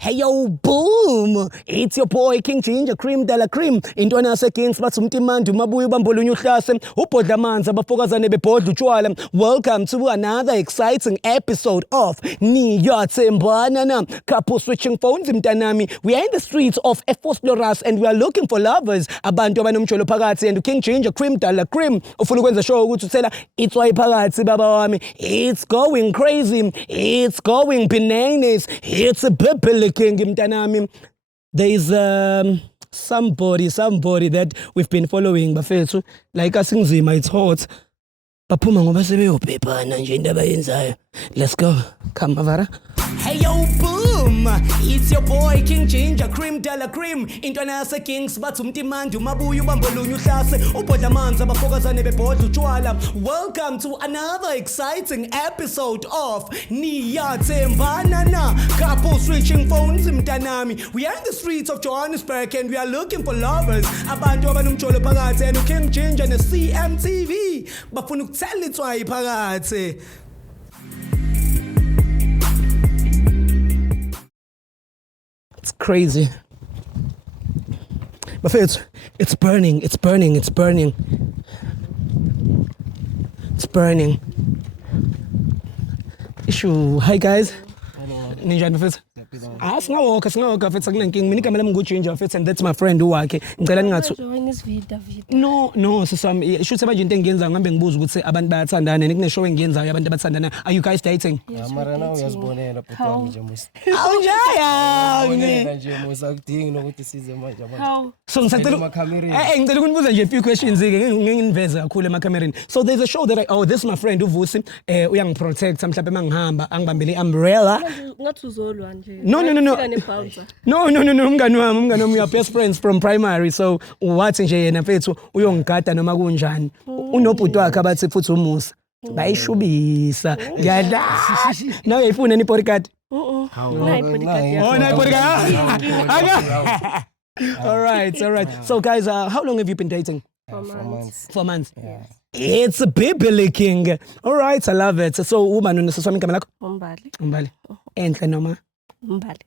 Hey yo, boom! It's your boy King Ginger Cream Dala Cream. Intwana yase-Kings bathi umtimandi umabuye ubambolunya uhlase ubhodla amanzi abafokazane bebhodla utshwala. Welcome to another exciting episode of Niyathembana Na. Couple switching phones mntanami. We are in the streets of Efosloras and we are looking for lovers. Abantu abanomjolo phakathi and King Ginger Cream Dala Cream. Ufuna ukwenza show ukuthi uthela itswayi phakathi baba wami. It's going crazy. It's going bananas. It's a biblical king mntanami. There's somebody that we've been following bafethu like asingzima it's hot. Baphuma ngoba sebeyobhebhana nje indaba yenzayo. Let's go. Come Avara. Hey yo boom! It's your boy King Ginger Cream Dala Cream. Intwana yase-Kings bathi umtimandi umabuye ubambolunya uhlase ubhodla amanzi abafokazane bebhodla utshwala. Welcome to another exciting episode of Niyathembana Na. Couple switching phones mntanami. We are in the streets of Johannesburg and we are looking for lovers. Abantu abanomjolo phakathi and King Ginger ne CMTV bafuna ukuthela itswayi phakathi. It's crazy. But it's burning. It's burning. Issue. Hi guys. Ninja Buffett. Singawalk mfethu akunenkinga mina igama lami nguGinger mfethu and that's my friend uwakhe ngicela ningathi join this video no sisami shothi manje into engiyenza ngihambe ngibuza ukuthi abantu bayathandana nikune show engiyenzayo abantu abathandana are you guys dating mara nawe uyazibonela bhuti nje Musa awunjaya ngene nje Musa akudingi nokuthi size manje how so ngicela ukunibuza nje a few questions ke ngingiveza kakhulu emacamereni so there's a show that this is my friend uVusi uyangiprotect mhlawumbe mangihamba angibambele umbrella ngathi uzolwa nje No, mngani wami we are best friends from primary so wathi nje yena mfethu uyongigada noma kunjani unobhuti wakhe abathi futhi umusa bayishubisa ngiyadla nawe uyifuna ni bodyguard all right so guys how long have you been dating 4 months yeah. It's a biblical king. All right, I love it. So ubani unesoswami igama lakho Umbali enhle noma Mbali.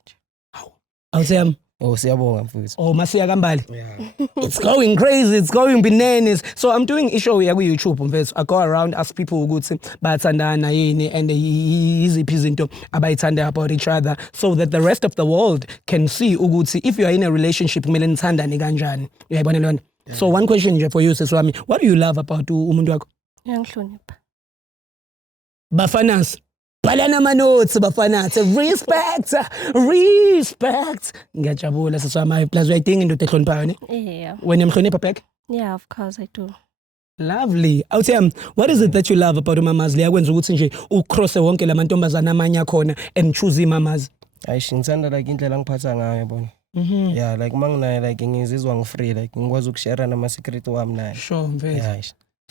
Awuthemba siyabonga mfowethu masiya kaMbali yeah it's going crazy it's going bananas so I'm doing a show here ku YouTube mfethu I go around ask people ukuthi bayathandana yini and iziphi izinto abayithanda about each other so that the rest of the world can see ukuthi if you are in a relationship kumele nithandane kanjani uyayibona lona so one question nje for you siswami what do you love about umuntu wakho Uyangihlonipha bafanas balana manotes bafanathi respect ngiyajabula siswami plus uyayidinga into ehloniphayo ne yeah wena umhlonipha back yeah of course I do lovely what is it that you love about umamazi liyakwenza ukuthi nje ucross wonke lamantombazana amanye akhona and choose imamazi ngithanda like indlela ngiphatha ngayo yabona yeah like manginaye like ngizizwa ngifree like ngikwazi ukushare nama secret wami naye sure mfethu yeah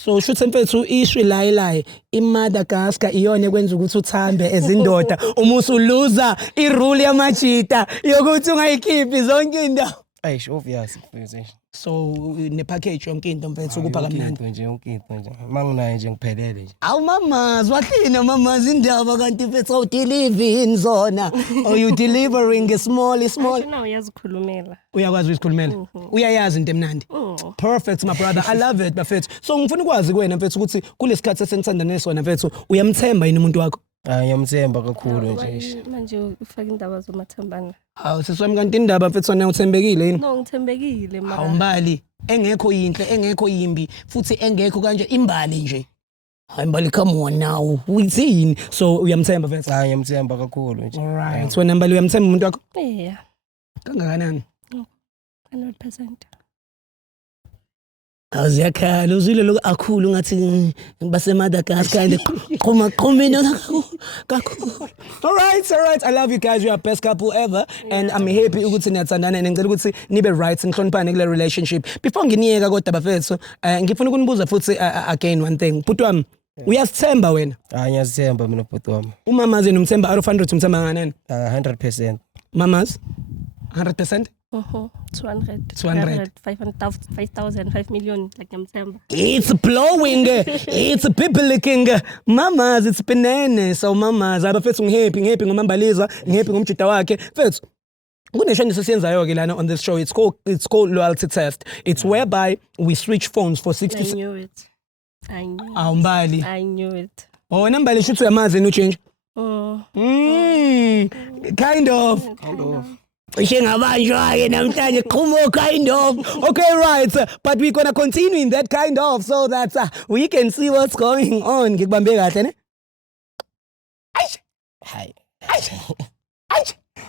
so shothi mfethu ishwi layilayi iMadagascar iyona ekwenza ukuthi uthambe ezindoda uma usuluza irule yamajita yokuthi ungayikhiphi zonke into obvious mfethu so ne package yonke into mfethu ukupha kamnandi nje yonke into nje manginaye nje ngiphelele nje awumamazi wahlina mamazi indaba kanti mfethu awudeliving zona or you delivering a small now uyazikhulumela uyakwazi ukuzikhulumela uyayazi into emnandi perfect my brother I love it bafethu so ngifuna ukwazi kuwena mfethu ukuthi kulesikhathi esenithandane sona mfethu uyamthemba yini umuntu wakho ngiyamthemba kakhulu nje manje ufaka indaba zomathambana siswami kanti indaba mfethu wena uthembekile yini no ngithembekile mara awumbali engekho yinhle engekho yimbi futhi engekho kanje imbali nje Imbali come on now uyithini so uyamthemba mfethu ngiyamthemba kakhulu nje all right wena Mbali uyamthemba umuntu wakho yeah kangakanani 100% Awuziyakhala uzile lokho akhulu ngathi baseMadagascar and qhumina kakhulu. All right I love you guys, you are best couple ever and I'm happy ukuthi niyathandana and ngicela ukuthi nibe right nihloniphane kule relationship. Before nginiyeka kodwa bafethu ngifuna ukunibuza futhi again one thing. Bhuti wami uyasithemba wena? Ngiyazithemba mina bhuti wami. Umamazi nomthemba out of 100 umthemba nganani? 100%. Mamazi 100%? 200 5,000 5 million like ngiyamthemba it's blowing it's biblical mamas it's bananas so mamas abafethu ngihappy ngomambaliza ngihappy ngomjuda wakhe fethu Kuneshoni sesiyenzayo ke lana on this show. It's called loyalty test. It's whereby we switch phones for 60 I knew it. I knew it. Mbali. I knew it. Oh, Mbali should uyamazi no change. Oh. Kind of. Shingabanjwa ke namhlanje qhumo kind of. Okay, right. But we're going to continue in that kind of so that we can see what's going on. Ngikubambe kahle ne? Hi.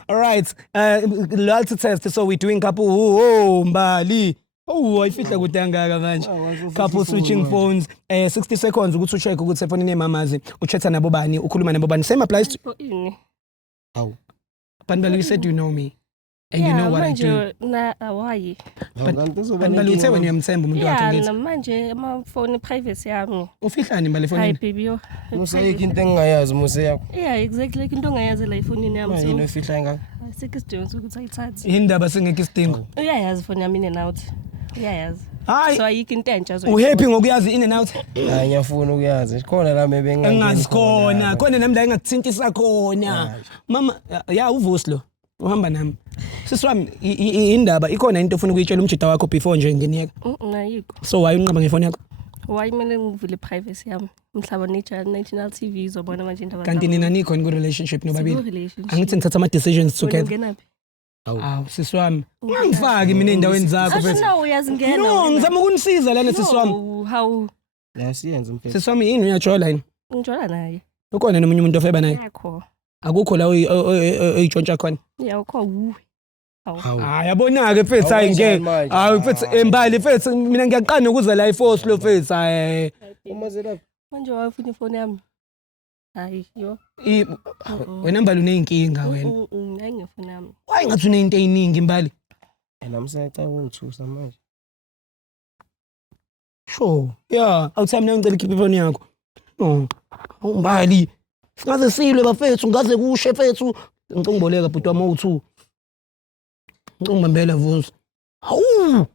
All right. Loyalty test. So we're doing couple. Oh, Mbali. Oh, ayifihla kude angaka manje. Couple switching phones. 60 seconds ukuthi ucheck ukuthi efonini emamazi uchatha nabo bani, ukhuluma nabo bani. Same applies to How? Panbali, you said you know me. And you know what I do. Why? Panbali, uthe wena uyamthemba umuntu wakhe ngithi. Yeah, manje ama-phone privacy yami. Ufihlani mbali Hi efonini? baby. Musa yikho into engingayazi Musa yakho. Yeah, exactly. Like into ongayazi la efonini yami. Yini So ofihla ngaka? asikho isidingo sokuthi ayithathe. Indaba singekho isidingo. Uyayazi ifoni yami in and out. Uyayazi. Hayi. So ayikho into entsha Uhappy ngokuyazi in and out? Hayi ngiyafuna ukuyazi. Khona la maybe Engazikhona. Khona nami la engakuthintisa khona. Mama, ya uvusi lo. Uhamba nami. Sisi wami indaba ikhona into ofuna ukuyitshela umjida wakho before nje nginiyeka. Ayikho. So why unqaba ngefoni yakho? Why kumele ngivule privacy yami? Mhlaba national TV izobona manje indaba. Kanti nina nikho ku relationship nobabili. Relationship. Angithi ngithatha ama decisions together. Ungenaphi? Awu sisi wami. Ungangifaki mina endaweni zakho Asho bese. nawe uyazingena. No, ngizama ukunisiza lana sisi wami. No, how? La siyenze mfethu. Sisi wami yini uyajola yini? Ngijola naye. Ukhona nomunye umuntu ofeba naye? Yakho. Akukho la oyitshontsha khona. Yakho wu. Hayi yabona ke mfethu hayi ngeke. Hayi mfethu embali mfethu mina ngiyaqana ukuza la iforce lo mfethu hayi. Uma zelaphi? Manje wafuna ifoni yami. Hayi yo. Wena mbali uneyinkinga wena. Hayi ngifuna yami. Wayi ngathi unento eyiningi mbali. Namsayicaba ungithusa manje. Sure. Yeah, awuthami na ngicela ikhiphe ifoni yakho. Oh. Mbali. Singaze silwe bafethu ngaze kushe fethu. Ngicela ngiboleka bhuti wami u2. Ngicela ngibambela vusi. Hawu.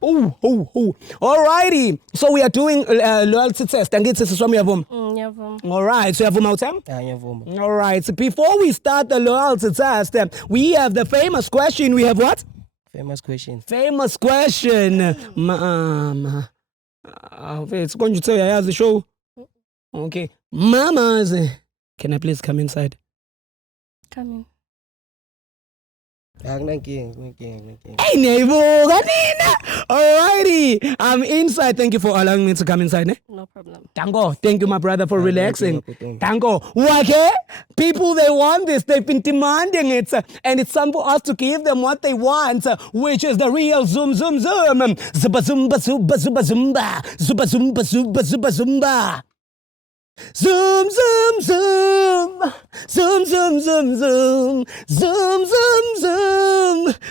Oh. Alrighty. So we are doing loyalty test. Angithi siswami uyavuma? Ngiyavuma. All right. So uyavuma uthami? Hayi ngiyavuma. All right. Before we start the loyalty test, we have the famous question. We have what? Famous question. Famous question. Mama. It's going to say I have the show. Okay. Mamas. Can I please come inside? Come in. Akunankinga. Hey, neighbor. Alrighty. I'm inside. Thank you for allowing me to come inside. No problem. Danko. Thank you, my brother, for relaxing. Thank Danko. Okay? People, they want this. They've been demanding it. And it's time for us to give them what they want, which is the real zoom. Zuba zumba. Zoom.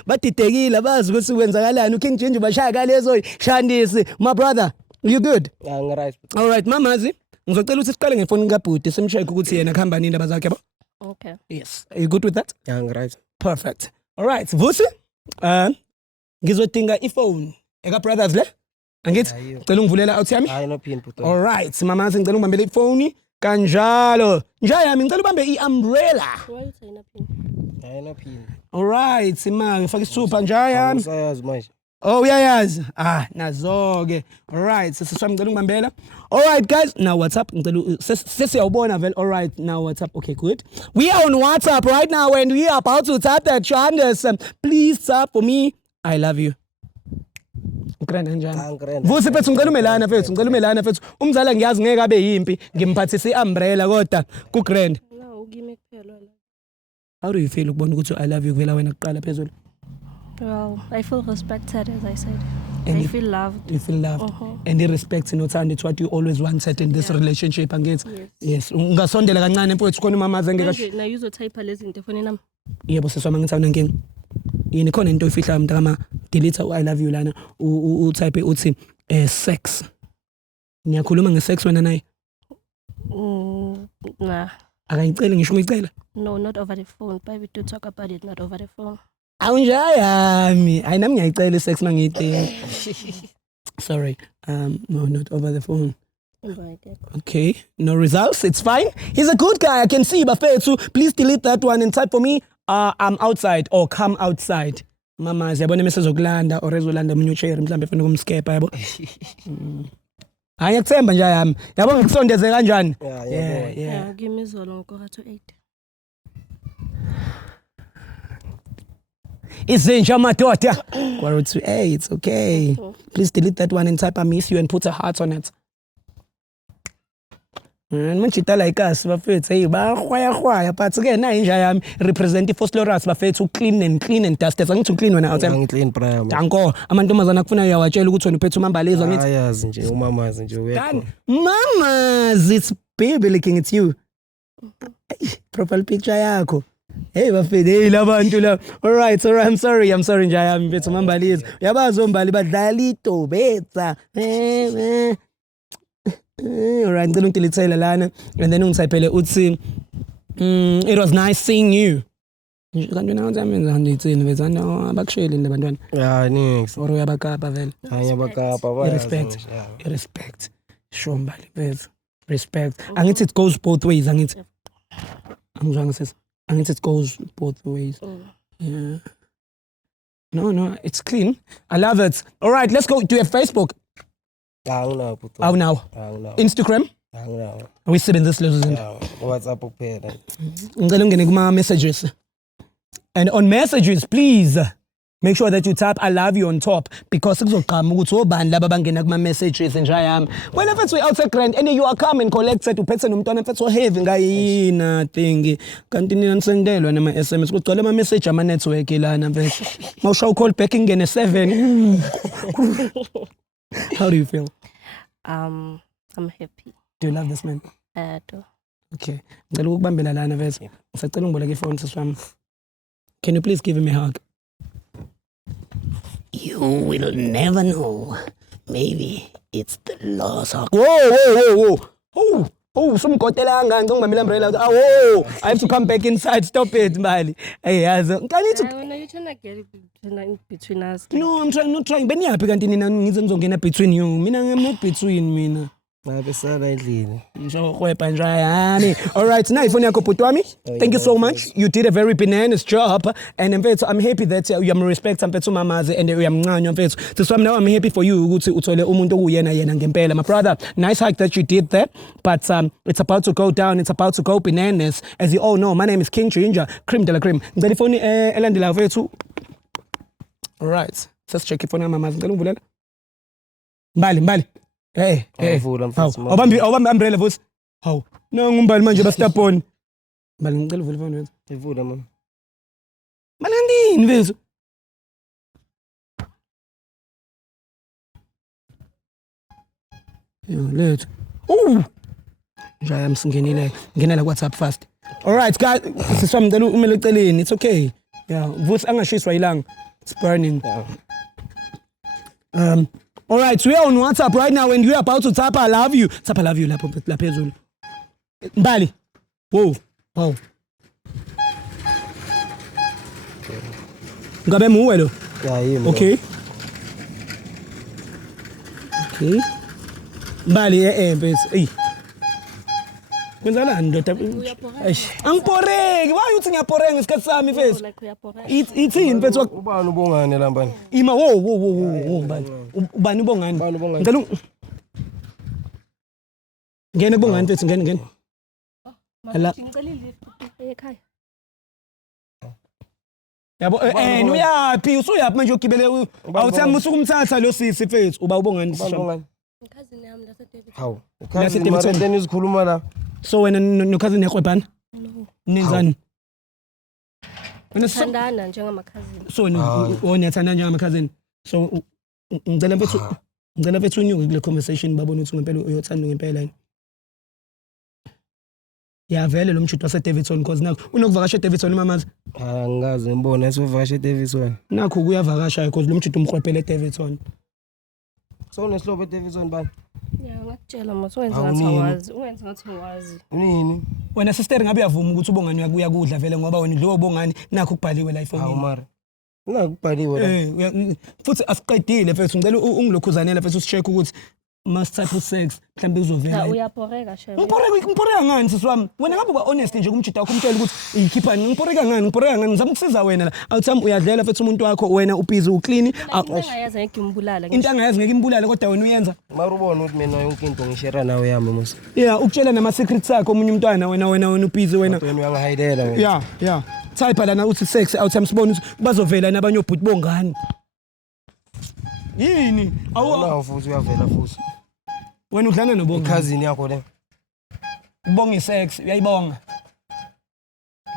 Batitekile bazi ukuthi kwenzakalani uKing Jinju bashaya kalezo shandisi. My brother, you good? Right. All right, mamazi. Ngizocela ukuthi siqale ngefoni kaBhuti simcheck ukuthi yena khamba nini indaba zakhe yabo. Okay. Yes. Are you good with that? Right. Perfect. All right, Vusi. Ngizodinga iphone. Eka brothers le? Angithi ngicela ungivulela out yami. Hayi no pin bhuti. All right, mamazi ngicela ungibambele iphone kanjalo. Njayami ngicela ubambe iumbrella. Why you saying a pin? Hayi no pin. All right, sima ngifaka isithupha njayami. Usayazi manje. Oh, uyayazi. Nazo-ke. All right, sesiswami ngicela ungibambela. All right, guys. Now WhatsApp. Sesiyawubona vele. All right, now WhatsApp. Okay, good. We are on WhatsApp right now and we are about to tap that Chanders. Please tap for me. I love you. Ukrenda njani? Vusi fethu ngicela umelana fethu. Umzala ngiyazi ngeke abe yimpi. Ngimphathisa iumbrella kodwa ku grand. No, ugime kuphela la. How do you feel ukubona ukuthi I love you kuvela wena kuqala phezulu? Well, I feel respected, as I said. And I feel loved. You feel loved. And he respects nothando. It's what you always wanted in this relationship. Yes. Ungasondela kancane mfowethu khona umamazi engeke. Na uzotype lezi zinto efonini nami. Yebo seswama ngithi awunankinga. Yini khona into oyifihlayo mntaka delete I love you lana utype uthi sex. Niyakhuluma ngesex wena naye? Nah. Akayicela ngisho uyicela? No, not over the phone. But we do talk about it, not over the phone. Awunjayami. Hayi nami ngiyayicela sex mangiyidinga. Sorry. No, not over the phone. Okay, no results. It's fine. He's a good guy. I can see bafethu. Please delete that one and type for me I'm outside or come outside. Mama ziyabona mesezokulanda or ezolanda umnyucheri mhlambe efuna ukumskepa yabo. Hayi akuthemba nje yami. Yabo ngikusondeze kanjani? Yeah, give me izolo ngokora to 8. Izinja madoda. Quarter to 8, it's okay. Please delete that one and type I miss you and put a heart on it. Manchita like us bafethu hey bakhwaya but again na inja yami represent iFoslorus bafethu clean and dust angithi clean wena outside ngiclean prime danko amantombazana kufuna uyawatshela ukuthi wena uphethe umambalizo ngithi ayazi nje umamazi nje uyekho mama's it's baby looking it's you profile picture yakho hey bafethu hey labantu la all right I'm sorry nja yami mfethu umambalizo uyabazi ombali badlala itobetsa alright ngicela ungidilithele lana and then ungitypele uthi it was nice seeing you kanti wena uzamenza ngithini bezana abakushayeli labantwana yeah nix or uyabakapa vele ayabakapa respect shombali bethu respect angithi it goes both ways angithi angizwanga sesi angithi it goes both ways yeah no it's clean I love it all right let's go do you have Facebook now Instagram uyisebenzisa lezo zinto WhatsApp kuphela ngicela ungene kuma messages and on messages please make sure that you type I love you on top because kuzoqhama ukuthi obani laba bangena kuma messages nja yami wena mfethu we outside grand and you are come and collected uphethe nomntwana mfethu heavy ngayina thing kanti nina nisendelwa nama SMS kugcwala ama message ama network lana mfethu mawushaw call back ingene 7 How do you feel? I'm happy. Do you love this man? I do. Okay. Ngicela ukubambela lana vese. Ngisacela ungiboleke ifone siswami. Can you please give him a hug? You will never know. Maybe it's the last hug. Whoa. Sumgotelanga ngicongibambela umbrella. Oh, I have to come back inside. Stop it, Mbali. Hey, yazo. When are you trying to get it between us? No, I'm not trying. Beniyaphi kanti nina ngize ngizongena between you. Mina I'm not between mina. Besala endlini. Ngizohwepa nje yani. All right, na ifoni yakho bhuti wami. Thank you so much. You did a very bananas job and mfethu I'm happy that you am respect mfethu mamazi and uyamncanywa mfethu. So now I'm happy for you ukuthi uthole umuntu okuyena yena ngempela. My brother, nice hike that you did there, but it's about to go down. It's about to go bananas. As you all know, my name is King Ginger, cream de la cream. Ngicela ifoni elandela mfethu. All right. Let's check ifoni mamazi. Ngicela uvulela. Mbali. Hey. Awubambi umbrella voice. Haw. Nangu umbali manje bastaponi. Mbali ngicela uvule ifoni wethu. Ivula mama. Malandini mfethu. Yo lethu. Njaya msingenile. Ngenela WhatsApp fast. All right guys, siswami ngicela umele eceleni. It's okay. Yeah, voice angashiswa ilanga. It's burning. All right, we are on WhatsApp right now and you are about to type I love you. Type I love you lapho phezulu. Mbali. Wow. Ngabe muwe lo? Yeah, yimi. Okay. Mbali mfethu. Kwenzalani ndoda? Angiporeki. Why you think ngiyaporeka ngesikhathi sami mfethu? Ithini mfethu? Ubani ubongane lambani? Ima wo mbali. Ubani ubongani? Ngicela ngene kubongani mfethu ngene. Hala. Ngicela lift ekhaya. Yabo uyaphi usuyaphi manje ugibele awuthami usukumthatha lo sisi mfethu uba ubongani sisho. Cousin yami la David. Hawu. Cousin David izikhuluma la. So wena no cousin yakho ebhani? No. Nenzani? Wena Sithandana njengama cousin. So niyathanda njengama cousin. So ngicela mfethu unyuke kule conversation babona ukuthi ngempela uyothanda ngempela yini. Ya vele lo mshuti wase Davidson because nakho unokuvakasha eDavidson mamazi. Angazi ngibona esovakasha eDavidson. Nakho kuyavakasha because lo mshuti umkhwephele eDavidson. So unesihlobo eDavidson bani? Yeah, ngakutshela mase ungenza ngathi wazi. Nini? Wena sister ngabe uyavuma ukuthi ubongani uyakuya kudla vele ngoba wena udliwa ubongani nakho kubhaliwe la iphone. Hawu mara. Nakubhaliwe la. Futhi asiqedile mfethu ngicela ungilokhuzanela mfethu usicheck ukuthi must type of sex mhlambe uzovela uyaporeka shem. Ngiporeka ngani sisi wami wena ngabe uba honest nje kumjida wakho umtshela ukuthi ikhipha ngiporeka ngani ngizama ukusiza wena la awuthami uyadlela futhi umuntu wakho wena ubhizi uclean Angayazi ngeke imbulala into angayazi ngeke imbulale kodwa wena uyenza mara ubona ukuthi mina yonke into ngishare nawe yami Musa yeah ukutshela nama secrets akho omunye umntwana wena ubhizi wena uyangihidela wena yeah type lana uthi sex awuthami sibona ukuthi bazovela nabanye obhuti bongani yini awunawo futhi uyavela futhi wena udlana nobonga cousin yakho le ubonga sex uyayibonga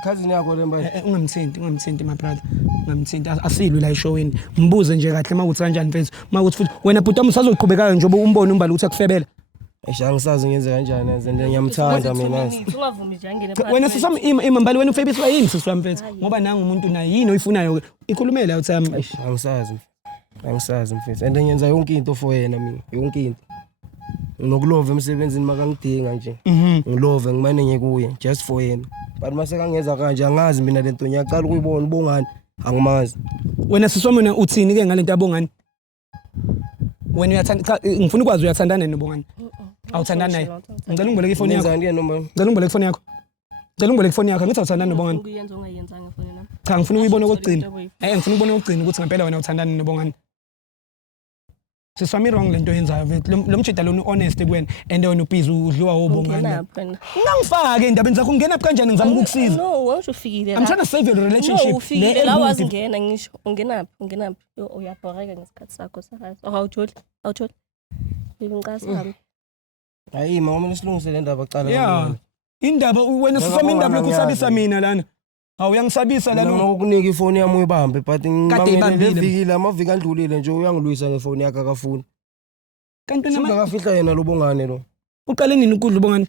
cousin yakho le manje ungamthinti my brother ungamthinti asilwe la eshowini mbuze nje kahle makuthi kanjani mfethu makuthi futhi wena bhuti usazoqhubeka nje umbone umbali ukuthi akufebela angisazi ngenze kanjani nje ngiyamthanda mina ungavumi nje angene phakathi wena sisami imambali wena ufebiswa yini sisi wami mfethu ngoba nanga umuntu naye yini oyifunayo ikhulumela uthami angisazi mfethu and ngenza yonke into for yena mina yonke into nokulova emsebenzini makangidinga nje ngilove ngimane ngikuye just for yena but mase kangenza kanje angazi mina lento ngiyaqala ukuyibona ubongani angimazi wena sisomona uthini ke ngalento abongani wena uyathanda ngifuna ukwazi uyathandana nobongani awuthandana naye ngicela ungiboleke ifoni yakho ngicela ungiboleke ifoni yakho ngithi awuthandana nobongani uyenza ongayenzanga efoni nami cha ngifuna ukuyibona okugcina ngifuna ukubona okugcina ukuthi ngempela wena uthandana nobongani siswami wrong lento yenzayo mfethu lo mjida lona honest kuwena and wena ubhizi udliwa wobongani ngangifake endabeni zakho ungena kanjani ngizama ukukusiza no washo ufikile I'm trying to save your relationship no ufikile la wazingena ngisho ungenaphi uyaporeka ngesikhathi sakho sakazi awutholi ngicasami hayi mama mina silungise le ndaba cala yeah indaba wena sisoma indaba lokusabisa mina lana uyangisabisa lana ngokunika ifoni yami uyibambe but ngibambile amaviki andlulile nje uyangilwisa ngefoni yakhe akafuni kanti ngafihla yena lobongane lo uqale nini ukudla ubongane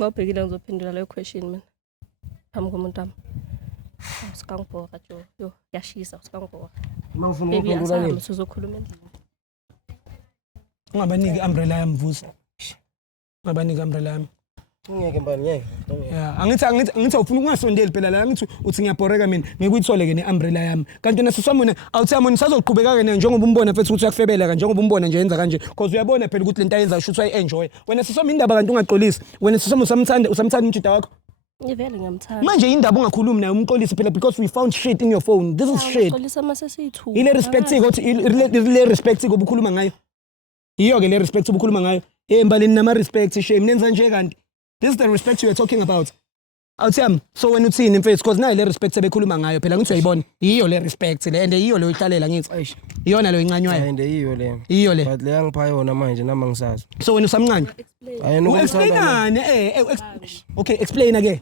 ngobhekile ngizophendula leyo question mina phambi komuntu wami usikangibhora jo yashisa usikangibhora mawufuna ukuphendula nini sizokhuluma endlini ungabaniki umbrella yami vusa ungabaniki umbrella yami ngeke mbani ngeke yeah angithi ufuna ungasondeli phela la ngithi uthi ngiyabhoreka mina ngikuyithole ke ne-umbrella yami kanti wena siswami awuthami nisazoqhubeka ke njengoba umbona futhi ukuthi uyakufebela ka njengoba umbona nje yenza kanje because uyabona phela ukuthi lento ayenza shuthi uyayenjoy wena siswami indaba kanti ungaxolisi wena siswami usamthanda umjida wakho vele ngiyamthanda manje indaba ungakhulumi naye umxolisi phela because we found shit in your phone this is shit xolisa mase siyithu ile respect ukuthi ile respect obukhuluma ngayo iyo ke le respect obukhuluma ngayo embalini nama respect shame nenza nje kanti this is the respect you are talking about awuthami so wena uthini mfethu because nayo le respect sebekhuluma ngayo phela ngithi uyayibona iyo le respect le and iyo le uyihlalela ngithi iyona le incanywayo and iyo le but le yangipha yona manje nama ngisazi so wena usamncane hayi no explainane okay explain again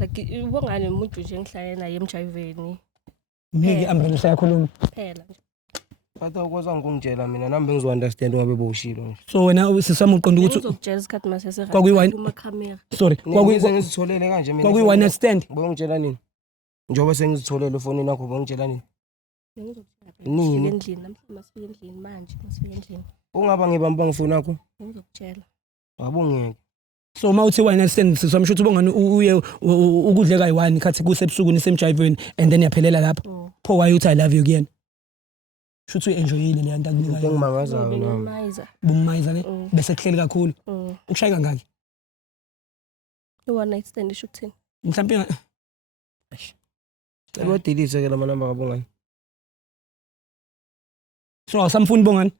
like ubongani umuntu nje ngihlale naye emjayiveni ngeke umbrella sayakhuluma phela nje batha ukwazi ngikungitshela mina nami bengizo understand ngabe boshilo nje so wena sisama uqonda ukuthi uzokutshela isikhathi mase sera kuma camera sorry ngizitholele kanje mina kwakuyi understand bongitshela nini njoba sengizitholele efonini yakho bongitshela nini nini endlini namhlanje masifike endlini manje masifike endlini ungaba ngibamba ngifoni yakho ngizokutshela abongeke so mawuthi wena understand siswami shothi ubongani uye ukudle kayi1 khathi kusebusuku nisemjayiveni and then yaphelela lapho pho why uthi I love you again shothi uenjoyile le nto akunika yona ngimangazayo nami bumayiza ne bese kuhleli kakhulu ukushayika ngaki one night stand isho ukuthini mhlawumbe cela delete ke lama number kabongani so awusamfuni bongani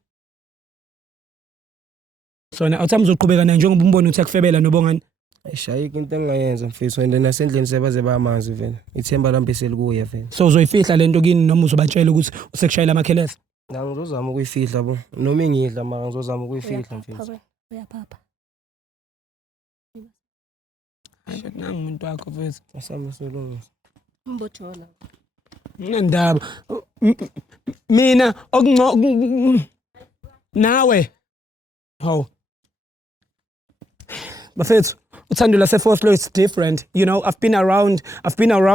sona awuthami uzoqhubeka naye njengoba umbona uthi akufebela nobongani ayishayike into engayenza mfethu wena nasendlini sebaze bayamanzi vele ithemba lambe selikuye vele so uzoyifihla lento kini noma uzobatshela ukuthi usekushayela amakheleza ngizozama ukuyifihla bo noma engidla mara ngizozama ukuyifihla mfethu uyaphapha nangu umuntu wakho mfethu asama selungisa mbothola ngendaba mina nawe how bafethu uthando lase fourth floor is different you know I've been around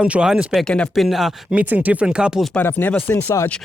Johannesburg and I've been meeting different couples but I've never seen such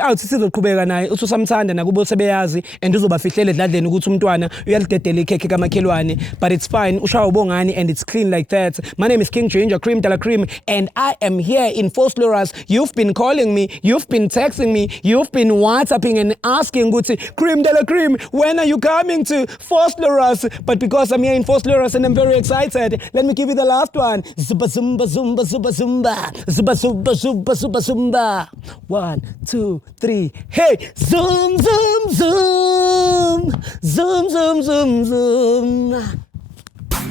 awuthi sizoqhubeka naye uthi usamthanda nakubo sebeyazi and uzobafihlele edladleni ukuthi umntwana uyalidedela ikhekhe kamakhelwane, but it's fine. Ushawa ubongani and it's clean like that. My name is King Ginger Cream Dala Cream and I am here in Vosloorus. You've been calling me, you've been texting me, you've been WhatsApping and asking Gucci, Cream Dala Cream, when are you coming to Vosloorus? But because I'm here in Vosloorus and I'm very excited, let me give you the last one. Zumba zumba zumba zumba zumba zumba zumba zumba zumba zumba. 1, 2, 3. Hey, zoom zoom zoom zoom zoom zoom zoom.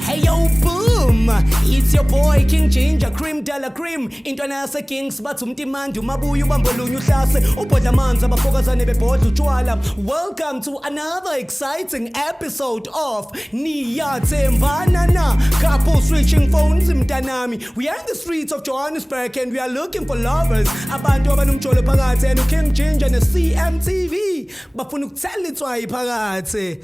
Hey yo boom, it's your boy King Ginger Cream Dala Cream. Intwana yase Kings bathi umtimandi umabuya ubambolunya uhlase ubhodla amanzi abafokazane bebhodla utshwala. Welcome to another exciting episode of Niyathembana Na. Couple switching phones mntanami. We are in the streets of Johannesburg and we are looking for lovers. Abantu abanomjolo phakathi and King Ginger ne CMTV bafuna ukuthela itswayi phakathi.